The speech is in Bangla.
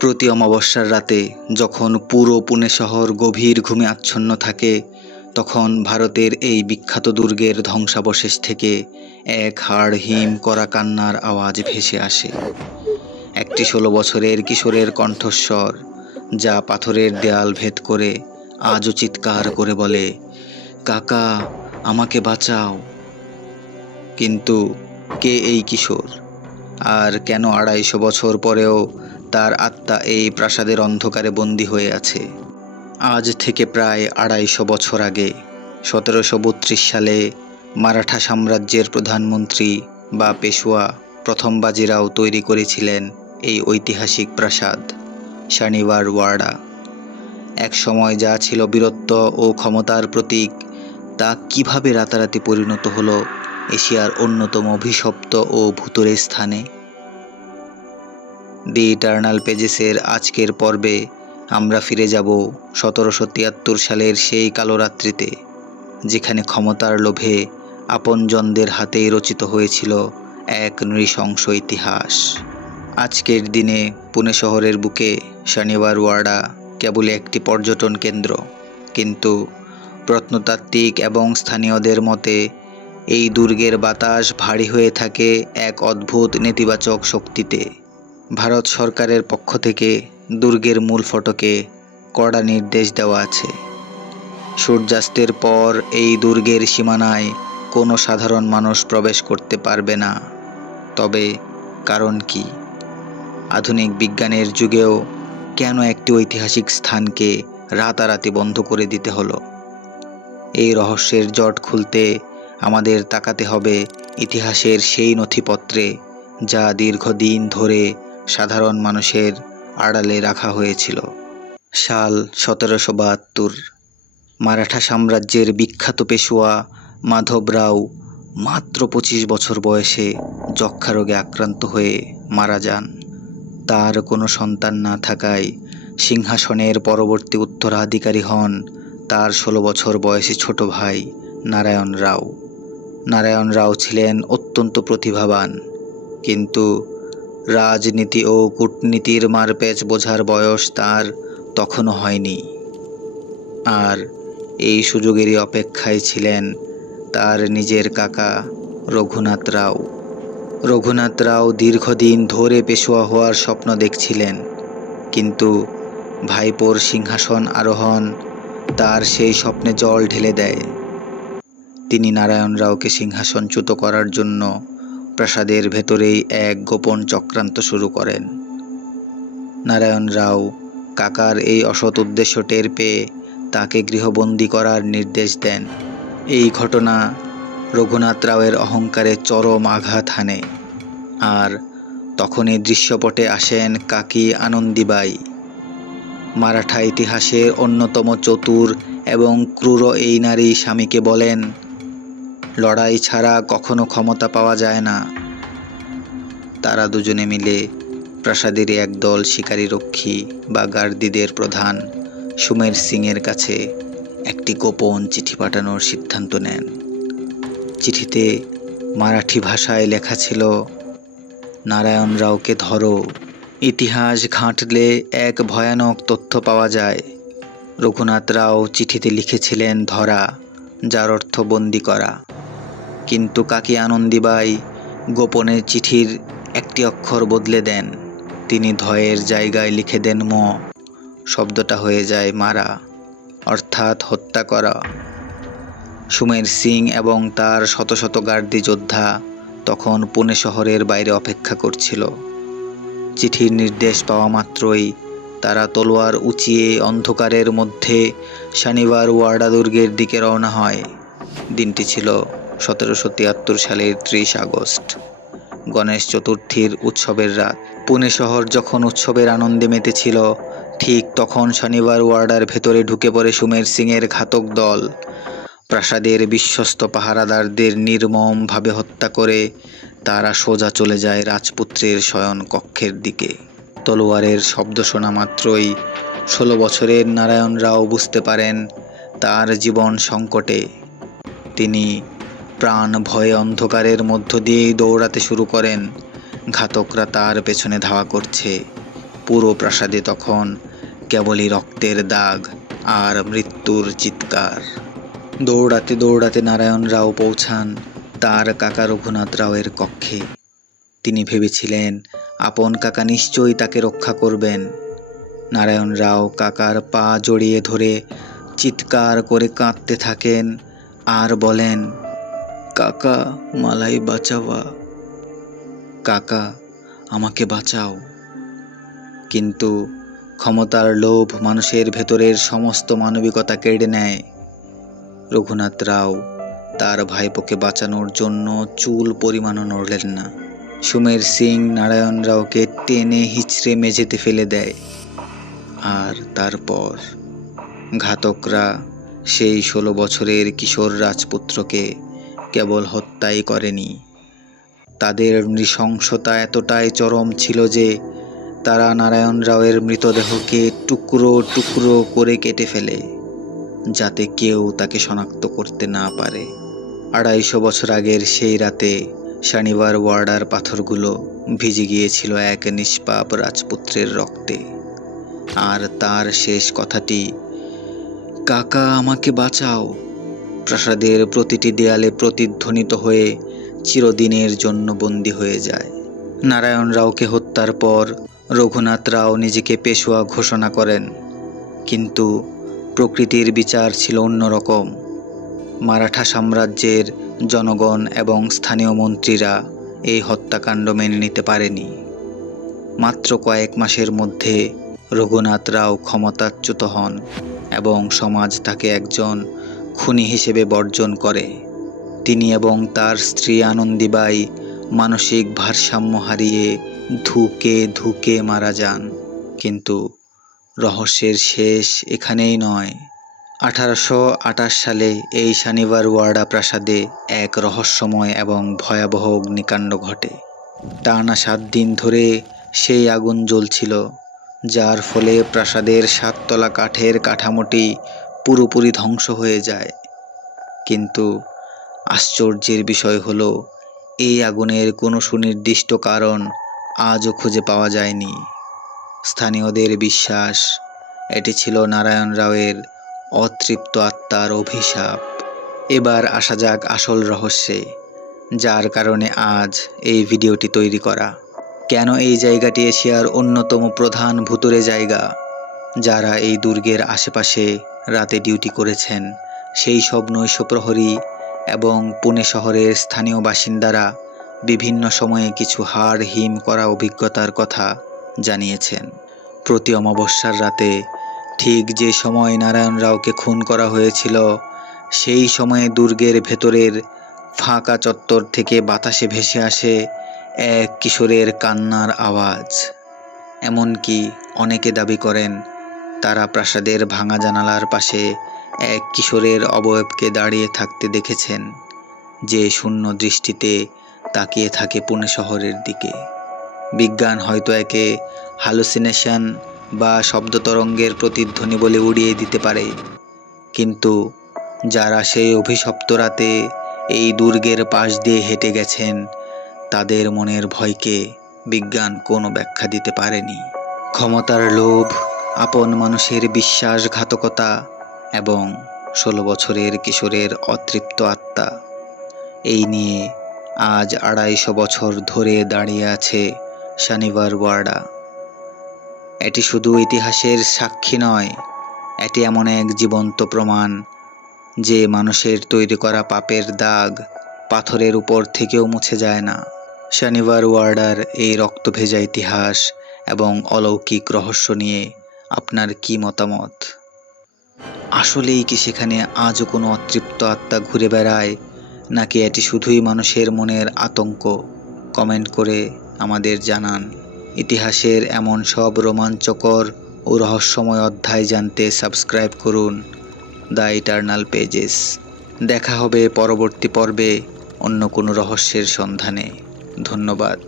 প্রতি অমাবস্যার রাতে যখন পুরো পুনে শহর গভীর ঘুমে আচ্ছন্ন থাকে, তখন ভারতের এই বিখ্যাত দুর্গের ধ্বংসাবশেষ থেকে এক হাড়হিম করা কান্নার আওয়াজ ভেসে আসে। একটি 16 বছরের কিশোরের কণ্ঠস্বর, যা পাথরের দেয়াল ভেদ করে আজও চিৎকার করে বলে, কাকা, আমাকে বাঁচাও। কিন্তু কে এই কিশোর, আর কেন 250 বছর পরেও তার আত্মা এই প্রাসাদের অন্ধকারে বন্দী হয়ে আছে? আজ থেকে প্রায় 250 বছর আগে 1732 সালে মারাঠা সাম্রাজ্যের প্রধানমন্ত্রী বা পেশোয়া প্রথম বাজিরাও তৈরি করেছিলেন এই ঐতিহাসিক প্রাসাদ শানিওয়ার ওয়াড়া। এক সময় যা ছিল বীরত্ব ও ক্ষমতার প্রতীক, তা কিভাবে রাতারাতি পরিণত হলো এশিয়ার অন্যতম অভিশপ্ত ও ভূতুড়ে স্থানে? দি ইটার্নাল পেজেসের আজকের পর্বে আমরা ফিরে যাব 1773 সালের সেই কালো রাত্রিতে, যেখানে ক্ষমতার লোভে আপনজনদের হাতেই রচিত হয়েছিল এক নৃশংস ইতিহাস। আজকের দিনে পুনে শহরের বুকে শানিওয়ার ওয়াড়া কেবল একটি পর্যটন কেন্দ্র, কিন্তু প্রত্নতাত্ত্বিক এবং স্থানীয়দের মতে এই দুর্গের বাতাস ভারী হয়ে থাকে এক অদ্ভুত নেতিবাচক শক্তিতে। ভারত সরকারের পক্ষ থেকে দুর্গের মূল ফটকে কড়া নির্দেশ দেওয়া আছে। সূর্যাস্তের পর এই দুর্গের সীমানায় কোনো সাধারণ মানুষ প্রবেশ করতে পারবে না। তবে কারণ কি? আধুনিক বিজ্ঞানের যুগেও কেন একটি ঐতিহাসিক স্থানকে রাতারাতি বন্ধ করে দিতে হলো? এই রহস্যের জট খুলতে আমাদের তাকাতে হবে ইতিহাসের সেই নথিপত্রে, যা দীর্ঘদিন ধরে সাধারণ মানুষের আড়ালে রাখা হয়েছিল। সাল 1772। মারাঠা সাম্রাজ্যের বিখ্যাত পেশোয়া মাধবরাও মাত্র 25 বছর বয়সে যক্ষা রোগে আক্রান্ত হয়ে মারা যান। তার কোনো সন্তান না থাকায় সিংহাসনের পরবর্তী উত্তরাধিকারী হন তার 16 বছর বয়সী ছোট ভাই নারায়ণ রাও। নারায়ণ রাও ছিলেন অত্যন্ত প্রতিভাবান, কিন্তু রাজনীতি ও কূটনীতির মারপ্যাচ বোঝার বয়স তার তখনও হয়নি। আর এই সুযোগেরই অপেক্ষায় ছিলেন তার নিজের কাকা রঘুনাথ রাও। রঘুনাথ রাও দীর্ঘদিন ধরে পেশোয়া হওয়ার স্বপ্ন দেখছিলেন, কিন্তু ভাইপোর সিংহাসন আরোহণ তার সেই স্বপ্নে জল ঢেলে দেয়। তিনি নারায়ণ রাওকে সিংহাসনচ্যুত করার জন্য প্রাসাদের ভেতরেই এক গোপন চক্রান্ত শুরু করেন। নারায়ণ রাও কাকার এই অসৎ উদ্দেশ্য টের পেয়ে তাকে গৃহবন্দী করার নির্দেশ দেন। এই ঘটনা রঘুনাথ রাওয়ের অহংকারে চরম আঘাত হানে। আর তখনই দৃশ্যপটে আসেন কাকি আনন্দীবাই। মারাঠা ইতিহাসের অন্যতম চতুর এবং ক্রূর এই নারী স্বামীকে বলেন, লড়াই ছাড়া কখনো ক্ষমতা পাওয়া যায় না। তারা দুজনে মিলে প্রাসাদেরই একদল শিকারী রক্ষী বা গার্দিদের প্রধান সুমের সিংয়ের কাছে একটি গোপন চিঠি পাঠানোর সিদ্ধান্ত নেন। চিঠিতে মারাঠি ভাষায় লেখা ছিল, নারায়ণ রাওকে ধরো। ইতিহাস ঘাঁটলে এক ভয়ানক তথ্য পাওয়া যায়। রঘুনাথ রাও চিঠিতে লিখেছিলেন ধরা, যার অর্থ বন্দি করা। কিন্তু কাকি আনন্দীবাই গোপনে চিঠির একটি অক্ষর বদলে দেন। তিনি ধয়ের জায়গায় লিখে দেন ম। শব্দটা হয়ে যায় মারা, অর্থাৎ হত্যা করা। সুমের সিং এবং তার শত শত গার্দি যোদ্ধা তখন পুনে শহরের বাইরে অপেক্ষা করছিল। চিঠির নির্দেশ পাওয়া মাত্রই তারা তলোয়ার উঁচিয়ে অন্ধকারের মধ্যে শানিওয়ার ওয়াড়া দুর্গের দিকে রওনা হয়। দিনটি ছিল 1773 সালের 30 আগস্ট, গণেশ চতুর্থীর উৎসবের রাত। পুনে শহর যখন উৎসবের আনন্দে মেতেছিল, ঠিক তখন শানিওয়ার ওয়াড়ার ভেতরে ঢুকে পড়ে সুমের সিংয়ের ঘাতক দল। প্রাসাদের বিশ্বস্ত পাহারাদারদের নির্মমভাবে হত্যা করে তারা সোজা চলে যায় রাজপুত্রের শয়ন কক্ষের দিকে। তলোয়ারের শব্দ শোনা মাত্রই 16 বছরের নারায়ণ রাও বুঝতে পারেন তার জীবন সংকটে। তিনি প্রাণ ভয়ে অন্ধকারের মধ্য দিয়েই দৌড়াতে শুরু করেন। ঘাতকরা তার পেছনে ধাওয়া করছে, পুরো প্রাসাদে তখন কেবলই রক্তের দাগ আর মৃত্যুর চিৎকার। দৌড়াতে দৌড়াতে নারায়ণ রাও পৌঁছান তার কাকা রঘুনাথ রাওয়ের কক্ষে। তিনি ভেবেছিলেন আপন কাকা নিশ্চয়ই তাকে রক্ষা করবেন। নারায়ণ রাও কাকার পা জড়িয়ে ধরে চিৎকার করে কাঁদতে থাকেন আর বলেন, কাকা মালাই বাঁচাওয়া, কাকা আমাকে বাঁচাও। কিন্তু ক্ষমতার লোভ মানুষের ভেতরের সমস্ত মানবিকতা কেড়ে নেয়। রঘুনাথ রাও তার ভাইপোকে বাঁচানোর জন্য চুল পরিমাণও নড়লেন না। সুমের সিং নারায়ণ রাওকে টেনে হিচড়ে মেঝেতে ফেলে দেয়। আর তারপর ঘাতকরা সেই 16 বছরের কিশোর রাজপুত্রকে কেবল হত্যাই করেনি, তাদের নৃশংসতা এতটাই চরম ছিল যে তারা নারায়ণ রাওয়ের মৃতদেহকে টুকরো টুকরো করে কেটে ফেলে, যাতে কেউ তাকে শনাক্ত করতে না পারে। 250 বছর আগের সেই রাতে শনিবার ওয়ার্ডার পাথরগুলো ভিজে গিয়েছিল এক নিষ্পাপ রাজপুত্রের রক্তে। আর তার শেষ কথাটি, কাকা আমাকে বাঁচাও, প্রাসাদের প্রতিটি দেয়ালে প্রতিধ্বনিত হয়ে চিরদিনের জন্য বন্দী হয়ে যায়। নারায়ণ রাওকে হত্যার পর রঘুনাথ রাও নিজেকে পেশোয়া ঘোষণা করেন, কিন্তু প্রকৃতির বিচার ছিল অন্যরকম। মারাঠা সাম্রাজ্যের জনগণ এবং স্থানীয় মন্ত্রীরা এই হত্যাকাণ্ড মেনে নিতে পারেনি। মাত্র কয়েক মাসের মধ্যে রঘুনাথ রাও ক্ষমতাচ্যুত হন এবং সমাজ তাকে একজন খুনি হিসেবে বর্জন করে। তিনি এবং তার স্ত্রী আনন্দীবাই মানসিক ভারসাম্য হারিয়ে ধুকে ধুকে মারা যান। কিন্তু রহস্যের শেষ এখানেই নয়। 1828 সালে এই শনিবার ওয়াড়া প্রাসাদে এক রহস্যময় এবং ভয়াবহ অগ্নিকাণ্ড ঘটে। টানা 7 দিন ধরে সেই আগুন জ্বলছিল, যার ফলে প্রাসাদের 7 তলা কাঠের কাঠামোটি পুরোপুরি ধ্বংস হয়ে যায়। কিন্তু আশ্চর্যের বিষয় হলো, এই আগুনের কোনো সুনির্দিষ্ট কারণ আজও খুঁজে পাওয়া যায়নি। স্থানীয়দের বিশ্বাস এটি ছিল নারায়ণ রাওয়ের অতৃপ্ত আত্মার অভিশাপ। এবার আসা যাক আসল রহস্যে, যার কারণে আজ এই ভিডিওটি তৈরি করা। কেন এই জায়গাটি এশিয়ার অন্যতম প্রধান ভুতুড়ে জায়গা? যারা এই দুর্গের আশেপাশে রাতে ডিউটি করেছেন, সেই সব নৈশ প্রহরী এবং পুনে শহরের স্থানীয় বাসিন্দারা বিভিন্ন সময়ে কিছু হাড় হিম করা অভিজ্ঞতার কথা জানিয়েছেন। প্রতি অমাবস্যার রাতে ঠিক যে সময় নারায়ণ রাওকে খুন করা হয়েছিল, সেই সময়ে দুর্গের ভেতরের ফাঁকা চত্বর থেকে বাতাসে ভেসে আসে এক কিশোরের কান্নার আওয়াজ। এমনকি অনেকে দাবি করেন তারা প্রাসাদের ভাঙা জানালার পাশে এক কিশোরের অবয়বকে দাঁড়িয়ে থাকতে দেখেছেন, যে শূন্য দৃষ্টিতে তাকিয়ে থাকে পুনে শহরের দিকে। বিজ্ঞান হয়তো একে হ্যালুসিনেশন বা শব্দতরঙ্গের প্রতিধ্বনি বলে উড়িয়ে দিতে পারে, কিন্তু যারা সেই অভিশপ্ত রাতে এই দুর্গের পাশ দিয়ে হেঁটে গেছেন, তাদের মনের ভয়কে বিজ্ঞান কোনো ব্যাখ্যা দিতে পারেনি। ক্ষমতার লোভ, আপন মানুষের বিশ্বাসঘাতকতা এবং 16 বছরের কিশোরের অতৃপ্ত আত্মা, এই নিয়ে আজ 250 বছর ধরে দাঁড়িয়ে আছে শনিবার ওয়াড়া। এটি শুধু ইতিহাসের সাক্ষী নয়, এটি এমন এক জীবন্ত প্রমাণ যে মানুষের তৈরি করা পাপের দাগ পাথরের উপর থেকেও মুছে যায় না। শনিবার ওয়াড়ার এই রক্তভেজা ইতিহাস এবং অলৌকিক রহস্য নিয়ে আপনার কি মতামত? আসলেই কি সেখানে আজও কোনো অতৃপ্ত আত্মা ঘুরে বেড়ায়, নাকি এটি শুধুই মানুষের মনের আতঙ্ক? কমেন্ট করে আমাদের জানান। ইতিহাসের এমন সব রোমাঞ্চকর ও রহস্যময় অধ্যায় জানতে সাবস্ক্রাইব করুন দ্য ইটারনাল পেজেস। দেখা হবে পরবর্তী পর্বে অন্য কোনো রহস্যের সন্ধানে। ধন্যবাদ।